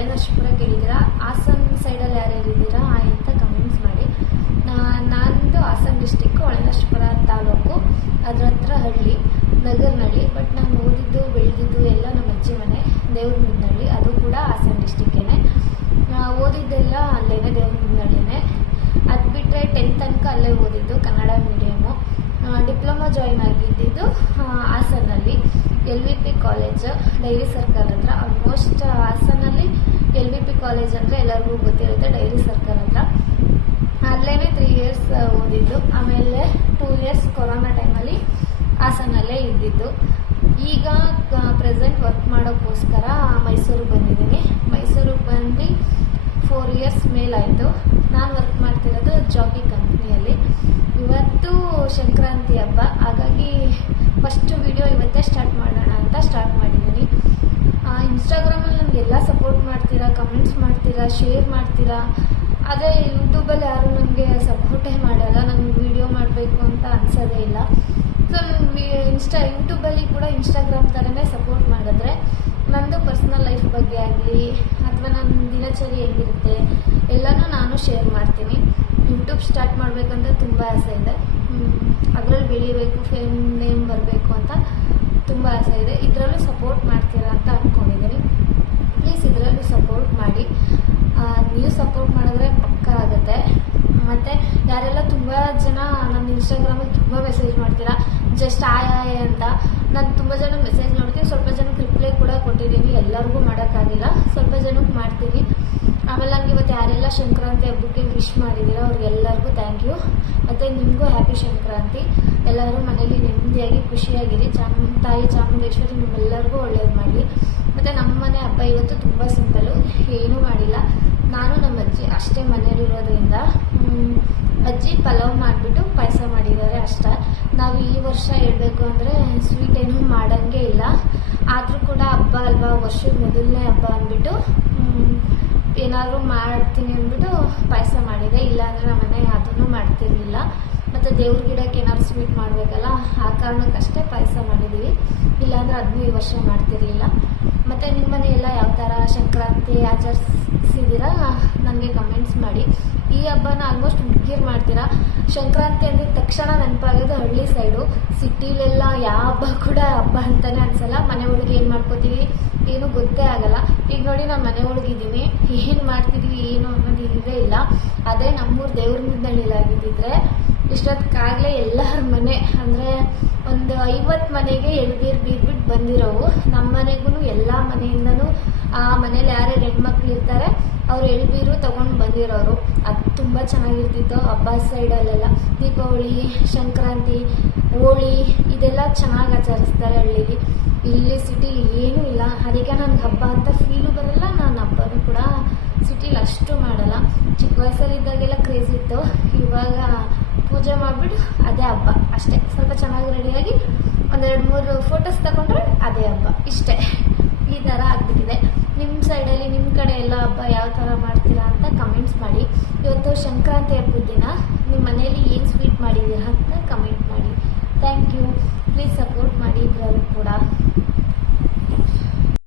ಹೊಳೆ ನರಸೀಪುರ ಕೇಳಿದ್ದೀರಾ ಹಾಸನ್ ಸೈಡಲ್ಲಿ ಯಾರ್ಯಾರು ಇದ್ದೀರಾ ಅಂತ ಕಮೆಂಟ್ಸ್ ಮಾಡಿ. ನಾನು ಹಾಸನ್ ಡಿಸ್ಟಿಕ್ಕು ಹೊಳೆ ನರಸೀಪುರ ತಾಲೂಕು, ಅದ್ರ ಹತ್ರ ಹಳ್ಳಿ ನಗರ್ನಹಳ್ಳಿ ಬಟ್ ನಾನು ಓದಿದ್ದು, ಬೆಳೆದಿದ್ದು ಎಲ್ಲ ನಮ್ಮ ಅಜ್ಜಿ ಮನೆ ದೇವ್ರಮುದ್ನಹಳ್ಳಿ ಅದು ಕೂಡ ಹಾಸನ್ ಡಿಸ್ಟಿಕ್ಕೇನೆ ಓದಿದ್ದೆಲ್ಲ ಅಲ್ಲೇನೆ ದೇವ್ರಮುದ್ನಹಳ್ಳಿನೇ ಅದು ಬಿಟ್ಟರೆ ಟೆಂತ್ ತನಕ ಅಲ್ಲೇ ಓದಿದ್ದು ಕನ್ನಡ ಮೀಡಿಯಮು ಡಿಪ್ಲೊಮಾ ಜಾಯಿನ್ ಆಗಿದ್ದಿದ್ದು ಹಾಸನಲ್ಲಿ L V P college dairy circle ಹತ್ರ. ಆಲ್ಮೋಸ್ಟ್ ಹಾಸನಲ್ಲಿ ಎಲ್ ವಿ ಪಿ ಕಾಲೇಜ್ ಅಂದರೆ ಎಲ್ಲರಿಗೂ ಗೊತ್ತಿರುತ್ತೆ ಡೈರಿ ಸರ್ಕಲ್ ಹತ್ರ. ಅಲ್ಲೇ ತ್ರೀ ಇಯರ್ಸ್ ಓದಿದ್ದು. ಆಮೇಲೆ ಟೂ ಇಯರ್ಸ್ ಕೊರೋನಾ ಟೈಮಲ್ಲಿ ಹಾಸನಲ್ಲೇ ಇದ್ದಿದ್ದು. ಈಗ ಪ್ರೆಸೆಂಟ್ ವರ್ಕ್ ಮಾಡೋಕ್ಕೋಸ್ಕರ ಮೈಸೂರಿಗೆ ಬಂದಿದ್ದೀನಿ. ಮೈಸೂರಿಗೆ ಬಂದು ಫೋರ್ ಇಯರ್ಸ್ ಮೇಲಾಯಿತು. ನಾನು ವರ್ಕ್ ಮಾಡ್ತಿರೋದು ಜಾಕಿ ಕಂಪ್ನಿಯಲ್ಲಿ ಇವತ್ತು ಸಂಕ್ರಾಂತಿ ಹಬ್ಬ. ಹಾಗಾಗಿ ಫಸ್ಟ್ ವೀಡಿಯೋ ಇವತ್ತೇ ಸ್ಟಾರ್ಟ್ ಮಾಡೋಣ ಅಂತ ಸ್ಟಾರ್ಟ್ ಮಾಡಿದ್ದೀನಿ. ಇನ್ಸ್ಟಾಗ್ರಾಮಲ್ಲಿ ನನಗೆಲ್ಲ ಸಪೋರ್ಟ್ ಮಾಡ್ತೀರಾ ಕಮೆಂಟ್ಸ್ ಮಾಡ್ತೀರಾ ಶೇರ್ ಮಾಡ್ತೀರಾ? ಆದರೆ ಯೂಟ್ಯೂಬಲ್ಲಿ ಯಾರೂ ನನಗೆ ಸಪೋರ್ಟೇ ಮಾಡಲ್ಲ ನನಗೆ ವಿಡಿಯೋ ಮಾಡಬೇಕು ಅಂತ ಅನ್ಸೋದೇ ಇಲ್ಲ. ಸೊ ನನಗೆ ಇನ್ಸ್ಟಾ ಯೂಟ್ಯೂಬಲ್ಲಿ ಕೂಡ ಇನ್ಸ್ಟಾಗ್ರಾಮ್ ಥರನೇ ಸಪೋರ್ಟ್ ಮಾಡಿದ್ರೆ ನನ್ನದು ಪರ್ಸ್ನಲ್ ಲೈಫ್ ಬಗ್ಗೆ ಆಗಲಿ, ಅಥವಾ ನನ್ನ ದಿನಚರಿ ಹೇಗಿರುತ್ತೆ, ಎಲ್ಲನೂ ನಾನು ಶೇರ್ ಮಾಡ್ತೀನಿ. ಯೂಟ್ಯೂಬ್ ಸ್ಟಾರ್ಟ್ ಮಾಡಬೇಕಂತ ತುಂಬ ಆಸೆ ಇದೆ. ಅದರಲ್ಲಿ ಬೆಳಿಬೇಕು, ಫೇಮ್, ನೇಮ್ ಬರಬೇಕು ಅಂತ ತುಂಬ ಆಸೆ ಇದೆ. ಇದರಲ್ಲೂ ಸಪೋರ್ಟ್ ಮಾಡ್ತೀರಾ ಅಂತ ಅಂದ್ಕೊಂಡಿದ್ದೀನಿ ಪ್ಲೀಸ್ ಇದರಲ್ಲೂ ಸಪೋರ್ಟ್ ಮಾಡಿ. ನೀವು ಸಪೋರ್ಟ್ ಮಾಡಿದ್ರೆ ಪಕ್ಕ ಆಗುತ್ತೆ. ಮತ್ತು ಯಾರೆಲ್ಲ ತುಂಬ ಜನ ನನ್ನ ಇನ್ಸ್ಟಾಗ್ರಾಮಲ್ಲಿ ತುಂಬ ಮೆಸೇಜ್ ಮಾಡ್ತೀರಾ, ಜಸ್ಟ್ ಆಯ್ ಆಯ್ ಅಂತ. ನಾನು ತುಂಬ ಜನ ಮೆಸೇಜ್ ನೋಡ್ತೀನಿ. ಸ್ವಲ್ಪ ಜನಕ್ಕೆ ರಿಪ್ಲೈ ಕೂಡ ಕೊಟ್ಟಿದ್ದೀನಿ ಎಲ್ಲರಿಗೂ ಮಾಡೋಕ್ಕಾಗಿಲ್ಲ. ಸ್ವಲ್ಪ ಜನಕ್ಕೆ ಮಾಡ್ತೀನಿ. ಆಮೇಲೆ ನಂಗೆ ಇವತ್ತು ಯಾರೆಲ್ಲ ಸಂಕ್ರಾಂತಿ ಹಬ್ಬಕ್ಕೆ ವಿಶ್ ಮಾಡಿದ್ದೀರೋ ಅವ್ರಿಗೆಲ್ಲರಿಗೂ ಥ್ಯಾಂಕ್ ಯು ಮತ್ತು ನಿಮಗೂ ಹ್ಯಾಪಿ ಸಂಕ್ರಾಂತಿ ಎಲ್ಲರೂ ಮನೇಲಿ ನೆಮ್ಮದಿಯಾಗಿ, ಖುಷಿಯಾಗಿರಿ. ಚಾಮು, ತಾಯಿ ಚಾಮುಂಡೇಶ್ವರಿ ನಿಮ್ಮೆಲ್ಲರಿಗೂ ಒಳ್ಳೇದು ಮಾಡಲಿ. ಮತ್ತು ನಮ್ಮ ಮನೆ ಹಬ್ಬ ಇವತ್ತು ತುಂಬ ಸಿಂಪಲು ಏನೂ ಮಾಡಿಲ್ಲ. ನಾನು ನಮ್ಮ ಅಜ್ಜಿ ಅಷ್ಟೇ ಮನೇಲಿರೋದ್ರಿಂದ ಅಜ್ಜಿ ಪಲಾವ್ ಮಾಡಿಬಿಟ್ಟು ಪಾಯಸ ಮಾಡಿದ್ದಾರೆ ಅಷ್ಟೇ. ನಾವು ಈ ವರ್ಷ ಹೇಳಬೇಕು ಅಂದರೆ ಸ್ವೀಟ್ ಏನೂ ಮಾಡೋಂಗೆ ಇಲ್ಲ. ಆದರೂ ಕೂಡ ಹಬ್ಬ ಅಲ್ವಾ? ವರ್ಷದ ಮೊದಲನೇ ಹಬ್ಬ ಅಂದ್ಬಿಟ್ಟು ಏನಾದರೂ ಮಾಡ್ತೀನಿ ಅಂದ್ಬಿಟ್ಟು ಪಾಯಸ ಮಾಡಿದೆ. ಇಲ್ಲಾಂದರೆ ನಮ್ಮ ಮನೆ ಅದನ್ನು ಮಾಡ್ತಿರ್ಲಿಲ್ಲ. ಮತ್ತು ದೇವ್ರ ಗಿಡಕ್ಕೆ ಏನಾದ್ರು ಸ್ವೀಟ್ ಮಾಡಬೇಕಲ್ಲ, ಆ ಕಾರಣಕ್ಕಷ್ಟೇ ಪಾಯಸ ಮಾಡಿದ್ದೀವಿ ಇಲ್ಲಾಂದರೆ ಅದನ್ನೂ ಈ ವರ್ಷ ಮಾಡ್ತಿರ್ಲಿಲ್ಲ. ಮತ್ತು ನಿಮ್ಮ ಮನೆ ಎಲ್ಲ ಯಾವ ಥರ ಸಂಕ್ರಾಂತಿ ಆಚರಿಸಿದ್ದೀರಾ ನನಗೆ ಕಮೆಂಟ್ಸ್ ಮಾಡಿ. ಈ ಹಬ್ಬನ ಆಲ್ಮೋಸ್ಟ್ ಹುಡುಗಿರು ಮಾಡ್ತೀರಾ? ಸಂಕ್ರಾಂತಿ ಅಂದಿದ ತಕ್ಷಣ ನೆನಪಾಗೋದು ಹಳ್ಳಿ ಸೈಡು. ಸಿಟಿಲೆಲ್ಲ ಯಾವ ಹಬ್ಬ ಕೂಡ ಹಬ್ಬ ಅಂತಲೇ ಅನ್ಸಲ್ಲ. ಮನೆ ಒಳಗೆ ಏನು ಮಾಡ್ಕೋತೀವಿ? ಏನು ಗೊತ್ತೇ ಆಗಲ್ಲ. ಈಗ ನೋಡಿ ನಾನು ಮನೆ ಒಳಗಿದ್ದೀನಿ ಏನು ಮಾಡ್ತಿದ್ವಿ, ಏನು ಅನ್ನೋದು ಇಲ್ಲವೇ ಇಲ್ಲ. ಅದೇ ನಮ್ಮೂರು ದೇವ್ರ ಮುದ್ದಳ್ಳಿಲಾಗಿದ್ದಿದ್ರೆ ಇಷ್ಟೊತ್ತಿಗಾಗಲೇ ಎಲ್ಲರ ಮನೆ, ಅಂದರೆ ಒಂದು ಐವತ್ತು ಮನೆಗೆ ಎಳ್ಬೀರು ಬೀರ್ಬಿಟ್ಟು ಬಂದಿರೋವು. ನಮ್ಮ ಮನೆಗೂ ಎಲ್ಲ ಮನೆಯಿಂದನೂ ಆ ಮನೇಲಿ ಯಾರ್ಯಾರು ಹೆಣ್ಮಕ್ಳು ಇರ್ತಾರೆ ಅವ್ರು ಎಳ್ಬೀರು ತೊಗೊಂಡು ಬಂದಿರೋರು. ಅದು ತುಂಬ ಚೆನ್ನಾಗಿರ್ತಿತ್ತು ಹಬ್ಬ ಸೈಡಲ್ಲೆಲ್ಲ ದೀಪಾವಳಿ, ಸಂಕ್ರಾಂತಿ, ಹೋಳಿ, ಇದೆಲ್ಲ ಚೆನ್ನಾಗಿ ಆಚರಿಸ್ತಾರೆ ಹಳ್ಳಿಗೆ ಇಲ್ಲಿ ಸಿಟಿಲಿ ಏನೂ ಇಲ್ಲ. ಅದಕ್ಕೆ ನನಗೆ ಹಬ್ಬ ಅಂತ ಫೀಲು ಬರಲ್ಲ. ನಾನು ಹಬ್ಬನೂ ಕೂಡ ಸಿಟಿಲಿ ಅಷ್ಟು ಮಾಡಲ್ಲ. ಚಿಕ್ಕ ವಯಸ್ಸಲ್ಲಿದ್ದಾಗೆಲ್ಲ ಕ್ರೇಜ್ ಇತ್ತು. ಇವಾಗ ಪೂಜೆ ಮಾಡಿಬಿಟ್ಟು ಅದೇ ಹಬ್ಬ. ಅಷ್ಟೇ. ಸ್ವಲ್ಪ ಚೆನ್ನಾಗಿ ರೆಡಿಯಾಗಿ ಒಂದೆರಡು ಮೂರು ಫೋಟೋಸ್ ತಗೊಂಡ್ರೆ ಅದೇ ಹಬ್ಬ. ಇಷ್ಟೇ. ಈ ಥರ ಆಗ್ಬಿಟ್ಟಿದೆ. ನಿಮ್ಮ ಸೈಡಲ್ಲಿ ನಿಮ್ಮ ಕಡೆ ಎಲ್ಲ ಹಬ್ಬ ಯಾವ ಥರ ಮಾಡ್ತೀರಾ ಅಂತ ಕಮೆಂಟ್ಸ್ ಮಾಡಿ. ಇವತ್ತು ಸಂಕ್ರಾಂತಿ ಹಬ್ಬದ ದಿನ. ನಿಮ್ಮ ಮನೆಯಲ್ಲಿ ಏನು ಸ್ವೀಟ್ ಮಾಡಿದ್ದೀರಾ ಅಂತ ಕಮೆಂಟ್ ಮಾಡಿ. ಥ್ಯಾಂಕ್ ಯು ಪ್ಲೀಸ್ ಸಪೋರ್ಟ್ ಮಾಡಿ.